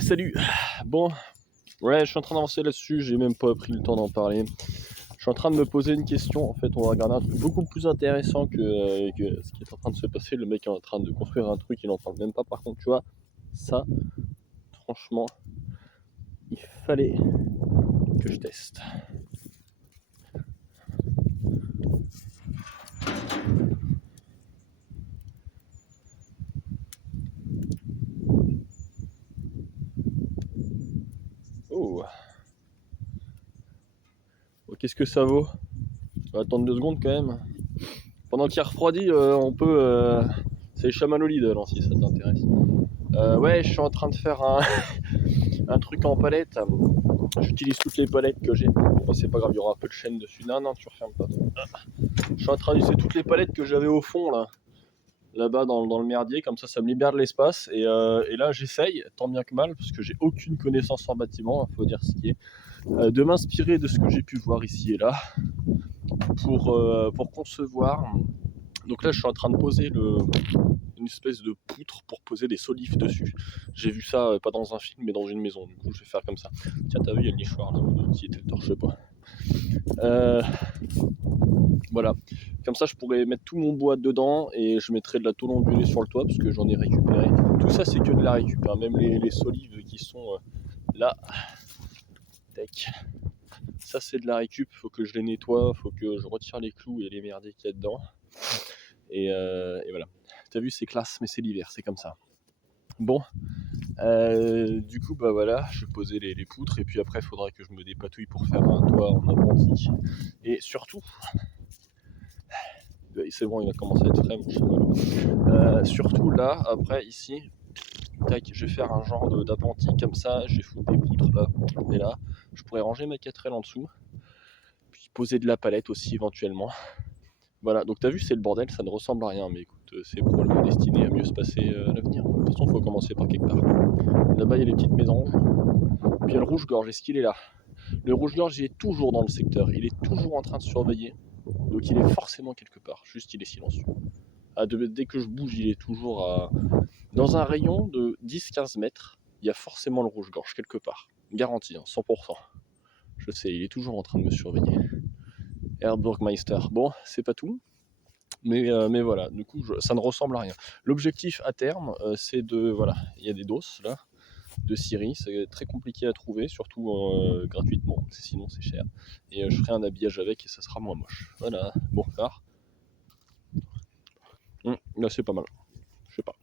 Salut. Bon, ouais, je suis en train d'avancer là-dessus, j'ai même pas pris le temps d'en parler. Je suis en train de me poser une question, en fait, on va regarder un truc beaucoup plus intéressant que ce qui est en train de se passer. Le mec est en train de construire un truc, il en parle même pas. Par contre, tu vois, ça, franchement, il fallait que je teste. Oh, oh, qu'est-ce que ça vaut? On va attendre 2 secondes quand même. Pendant qu'il refroidit, on peut... C'est les chamallows Lidl, hein, si ça t'intéresse. Ouais, je suis en train de faire un truc en palette. J'utilise toutes les palettes que j'ai. Bon, c'est pas grave, il y aura un peu de chaîne dessus. Non, non, tu refermes pas. Je suis en train d'utiliser toutes les palettes que j'avais au fond là-bas dans le merdier. Comme ça me libère de l'espace. Et là, j'essaye, tant bien que mal, parce que j'ai aucune connaissance en bâtiment, il faut dire ce qui est, de m'inspirer de ce que j'ai pu voir ici et là pour concevoir. Donc là, je suis en train de poser une espèce de poutre pour poser des solifs dessus. J'ai vu ça, pas dans un film, mais dans une maison. Du coup, je vais faire comme ça. Tiens, t'as vu, il y a le nichoir là, si tu le torches pas. Voilà. Comme ça, je pourrais mettre tout mon bois dedans et je mettrai de la tôle ondulée sur le toit parce que j'en ai récupéré. Tout ça, c'est que de la récup, hein. Même les solives qui sont là. Tac. Ça, c'est de la récup. Faut que je les nettoie, faut que je retire les clous et les merdiers qu'il y a dedans. Et voilà. T'as vu, c'est classe, mais c'est l'hiver, c'est comme ça. Bon, du coup, bah voilà, je vais poser les poutres et puis après, il faudra que je me dépatouille pour faire un toit en appentis. Et surtout, c'est bon, il va commencer à être frais, mon chamallow. Surtout là, après, ici, tac, je vais faire un genre d'appentis comme ça, je vais foutre des poutres là et là. Je pourrais ranger ma 4L en dessous, puis poser de la palette aussi éventuellement. Voilà, donc t'as vu, c'est le bordel, ça ne ressemble à rien, mais écoute, c'est probablement destiné à mieux se passer à l'avenir. De toute façon, il faut commencer par quelque part. Là-bas, il y a les petites mésanges. Puis il y a le rouge-gorge, est-ce qu'il est là? Le rouge-gorge, il est toujours dans le secteur, il est toujours en train de surveiller. Donc il est forcément quelque part, juste il est silencieux. Dès que je bouge, il est toujours dans un rayon de 10-15 mètres. Il y a forcément le rouge-gorge quelque part. Garanti, hein, 100%. Je sais, il est toujours en train de me surveiller. Erdburgmeister. Bon, c'est pas tout. Mais voilà, du coup, ça ne ressemble à rien. L'objectif à terme, c'est de... Voilà, il y a des doses là, de Syrie, c'est très compliqué à trouver, surtout gratuitement, sinon c'est cher. Et je ferai un habillage avec et ça sera moins moche. Voilà, bon, alors, là c'est pas mal, je sais pas.